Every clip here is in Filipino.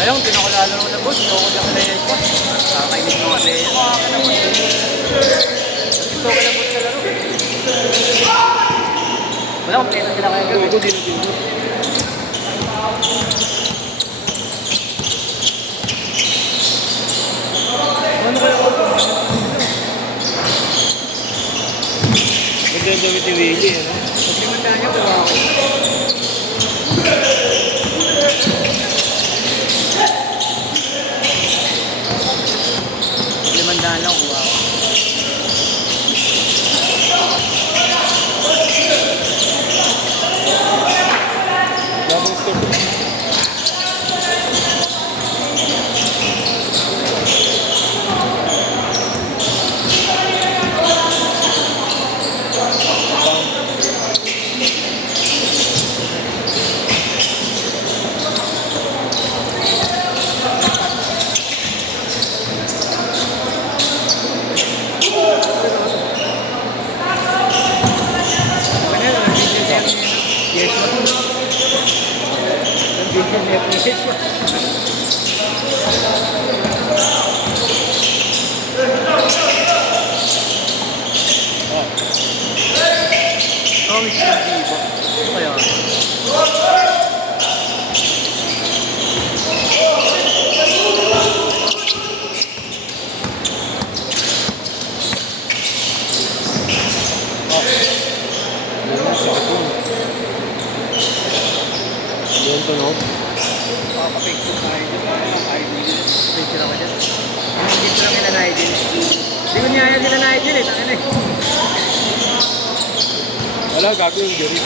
Sayang, pinakulalo naman na boss. Hindi ako sa player ko. Kakainis mga player. Gusto ko lang boss sa laro. Wala kong play na sila kaya gawin. Ano kaya ako? Magdadawit yung Willie, ano? Paglimandaan niya, wala ako. Limandaan lang kuha ako. Double step. Yes, oh, Mr. Divo. Ano kaya? Sakit mo. Yan to, no? Papapicture tayo dyan. Picture ako dyan. Picture lang nila na dyan. Hindi ko niya nila na dyan eh. Tangin eh. Wala, gago yung Gary.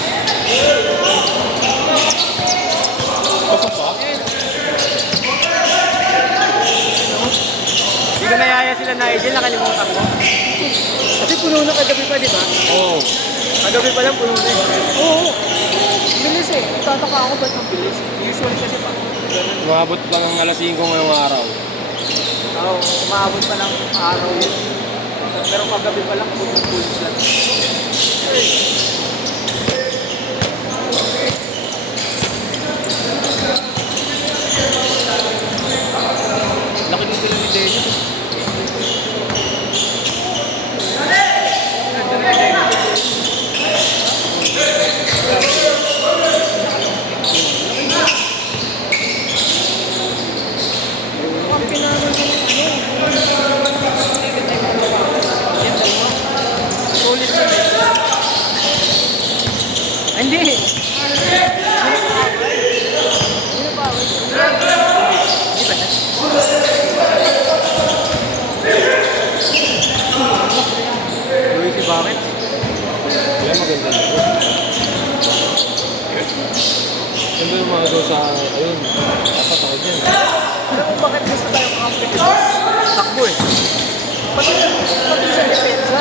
Pasok pa? Hindi ko nayaya sila na dyan. Nakalimutan ko. Kasi puno na kagabi pa, di ba? Oo. Kagabi pa lang puno na eh. Oo. Bilis eh. Tataka ako ba't ang bilis? Usually kasi pa. Umabot lang ang alas 5 ngayong araw. Oo, umaabot pa ng araw yun. Pero kagabi pa lang puno sila. Laki ng pila ni Dennis. Ang pinano ng Sulit na eh. Hindi. Sino ba? Hindi ba siya? Luis Ibarret. Kaya maganda nito. Siyempre yung mga doon sa, ayun, dapat ako dyan. Alam mo bakit gusto tayo competitors? Takbo eh. Pati sa depensa.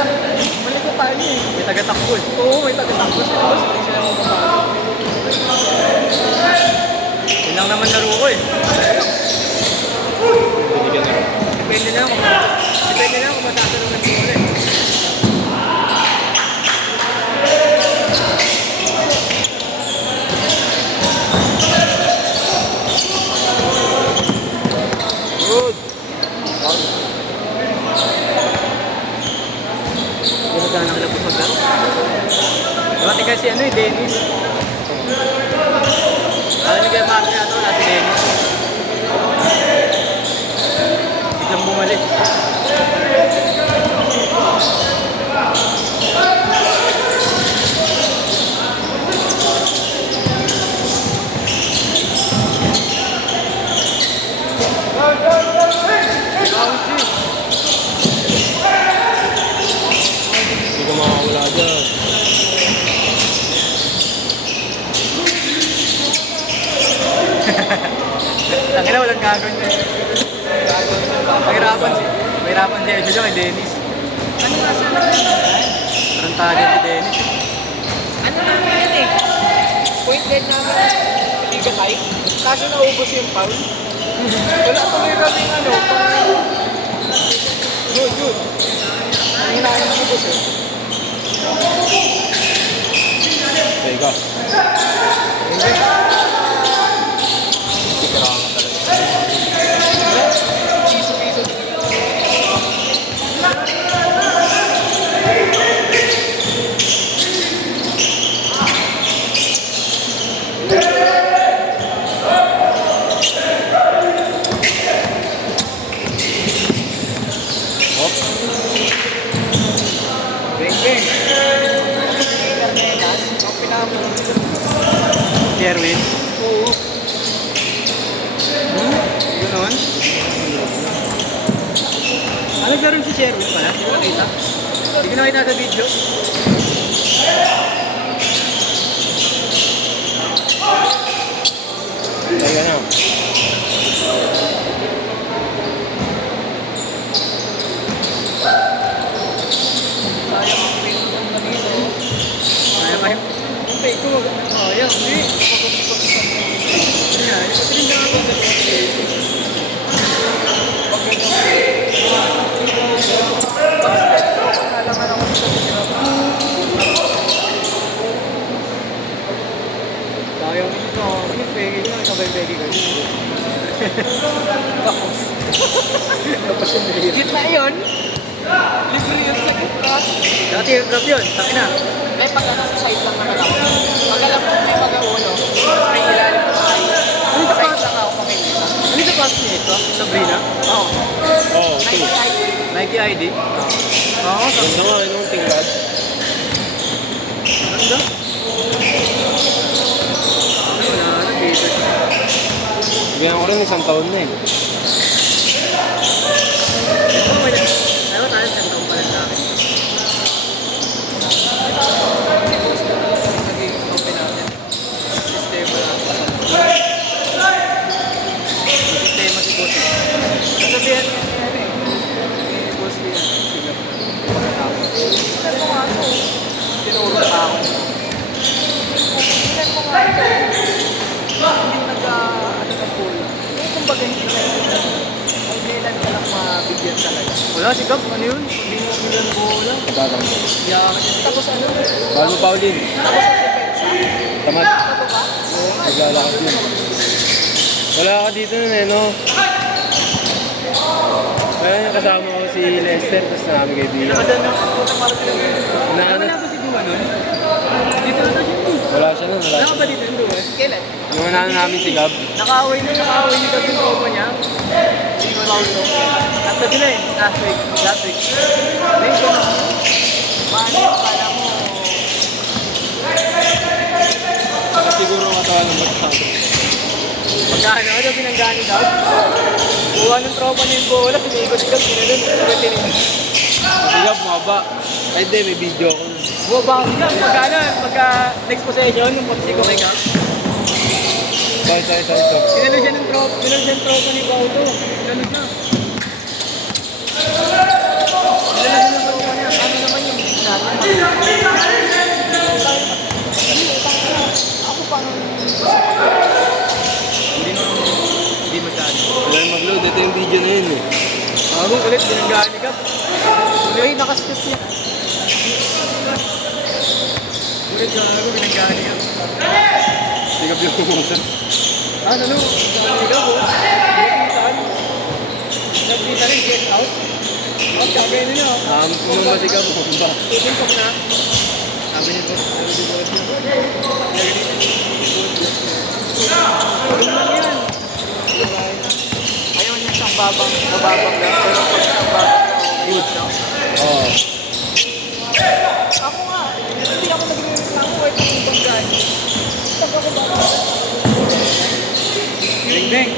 Maliko tayo eh. May taga-takbo eh. Oo, may taga-takbo sila. Boss, hindi sila mababa. Yun lang naman laro ko eh. Binigyan na. Depende na kung matatalo ng goal eh. Good! Gumagana ng labos maglaro. Dumating kasi ano eh, Dennis. Alam niyo kaya bakit na ito, wala si Dennis. Biglang bumalik. Hindi ka makakawala dyan. Tangina, walang gagawin na. Mahirapan si Edjo dyan kay Dennis. Ano nga sana? Tarantagan si Dennis. Ano nga yan eh? Point guard namin Liga High. Kaso naubos yung foul. Wala tuloy kaming ano. Good. Ang hinahin ng ubos eh. Teka. Hindi. Sikira ka talaga. Sherwin. Oo. Ganoon. Ano laro si Sherwin pala? Hindi ko nakita. Hindi ko nakita sa video. Kaya na. Sayang ang pin ng kanino. Kaya pa yun. Ang pin ko, sayang. Hindi. Ayan, ito rin na ako. Kailangan ako sa Sayang ito. Yung pegi nyo, sabay pegi ko. tapos. Tapos yung nilito. Gitna yun. Libre yun sa gitna. Dati yung drop yun, takin na. May pag ano sa side lang naman ako. Pag alam ko may mag-aulo, mas may ilalim ko sa side. Sa side lang ako makikita. Ano ito pass niya ito? Sabrina? Oo. Oo, ito. Nike ID. Nike ID? Oo, Ganda nga, yung tingkad. ganda. Wala na, dito. Bigyan ko rin isang taon na eh. Ito ba yan? Ayaw tayo, isang taong pa rin sa akin. Kasi boss ko naging open natin. Sistema natin. Sistema si Boss. Sabihan niya yan eh. Eh, boss niya. Sila. Tapos. Ilan mo nga ito? Tinuro pa ako. Ilan mo nga ito? Hindi ano ka pool. Yung kumbaga hindi na yun. Ay, kailan ka lang mabigyan talaga. Wala, si Gab, ano yun? Hindi mo bilang bola. Tatang ko. Yaman niya. Tapos ano? Bago Pauline. Tapos ang depensa. Tamad. Tato ka? Naglalakad yun. Wala ka dito nun eh, no? Kaya yung kasama ko si Lester, tapos namin kaibigan. Nakasan na. Para sila. Nahanap. Wala ba si Dua nun? Dito na siya. Wala siya nun, wala Wala ka siya. ba dito yung Dua? Kailan? Yung unahan namin si Gab. Nakaaway ni Gab yung tropa niya. Hindi ko Paulo. At sa sila eh, last week. Hindi ko na. Paano yung kala mo? Siguro katawan ng matalo. Pagkaano, ano pinanggani Gab? Kuha ng tropa niya yung bola, sinikot si Gab, sinunod. Si Gab, maba. Ay, hindi, may video ko. Bumaba ko si Gab, pagkaano, pagka next possession, nung pagsiko kay Gab. Ito. Sinalo siya ng tropa ni Paulo. Sinalo siya. Ano naman yung ako paano Hindi masyado. Wala yung mag-load. Ito yung video na yun eh. Ako ulit, binanggani Gab. Uy, nakashoot yan. Ulit yun, ako binanggani Gab. Si Gab yung kumusap. Ano, binanggani Gab, oh. Nagpita rin, get out. Oh, sabi nila, oh. Kung ba si Gab, kung ba? Tutuntok na. Sabi niya po, sabi ni Boss niya. Ano lang yan? Ayaw niya siyang mababang lang. Pero pag siyang babang lang, good no? Oo. Ako nga, hindi ako nagre-reklamo kahit ang ibang gani. Pag ako babang. Beng, beng.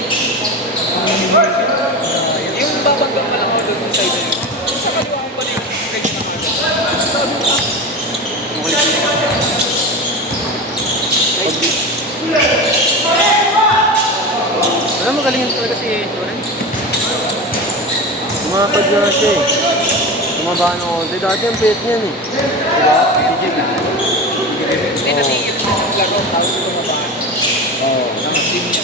Yung babanggang ka lang ako doon sa side na yun. Sa kaliwa ko pala yung ganyan na mga sabi ko, Makulit yun. Alam mo, galingan talaga si Soren. Tumakad nga siya eh. Tumaba ng konti. Dati ang pet niyan eh. Diba? DJ na. Hindi natigil na yung laro, tapos tumabaan. Oo. Ang team niya.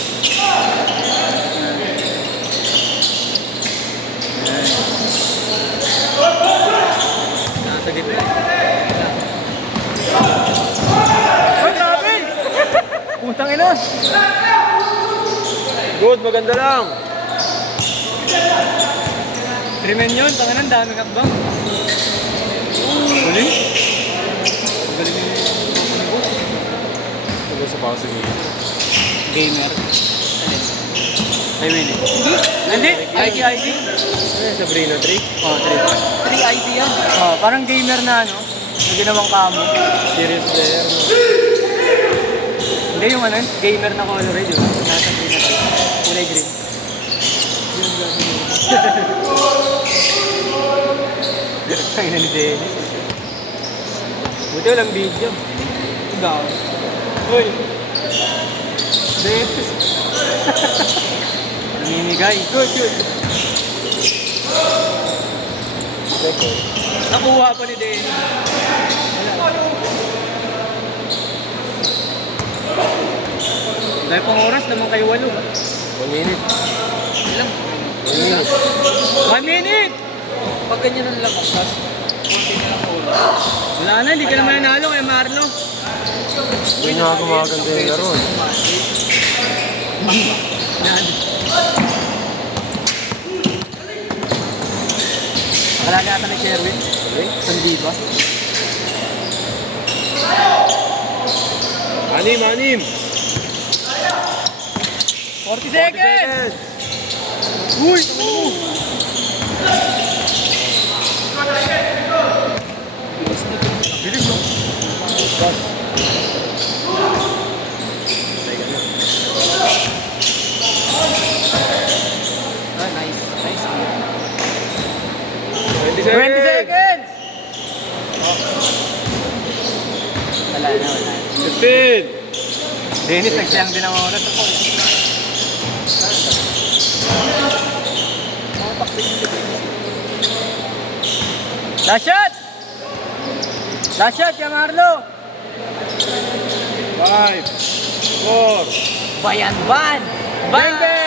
Nasa gitna eh. Ay, grabe! Putang ina! Good, maganda lang. Trimen yun, tangan ang dami kakbang. Galing? Galing yung tropa ni Boss. Ito sa pause game. Gamer. Ay, Winnie. Hindi, ID. Ano Sabrina 3? Oh, 3. 3 ID yan. Oh, parang gamer na ano, na ginawang kamo. Serious player. No? Hindi yung ano, gamer na color red, yun. Nasa green na green. Kulay green. Ay, na ni Dennis. Buti walang video. Ikaw. Uy. Dennis. Namimigay. Good, good. Nakuha pa ni Dennis. Dahil pang oras naman kayo 8. 1 minute. Ilang? 1 minute. 1 minute! Pag ganyan ang lang, tapos konti na lang oras. Wala na, hindi ka naman nanalo kay Marlo. Hindi nga gumaganda yung laro. Yan. Wala na ata ni Sherwin. Sandi ba? Anim. 40 seconds! Uy! Bilis mo. Ah, nice. Nice. 20 seconds! Wala na. 15. Dennis, nagsayang din ang oras ako. Last shot! Last shot, kay Marlo! 5. 4. Bayan ban! Bang!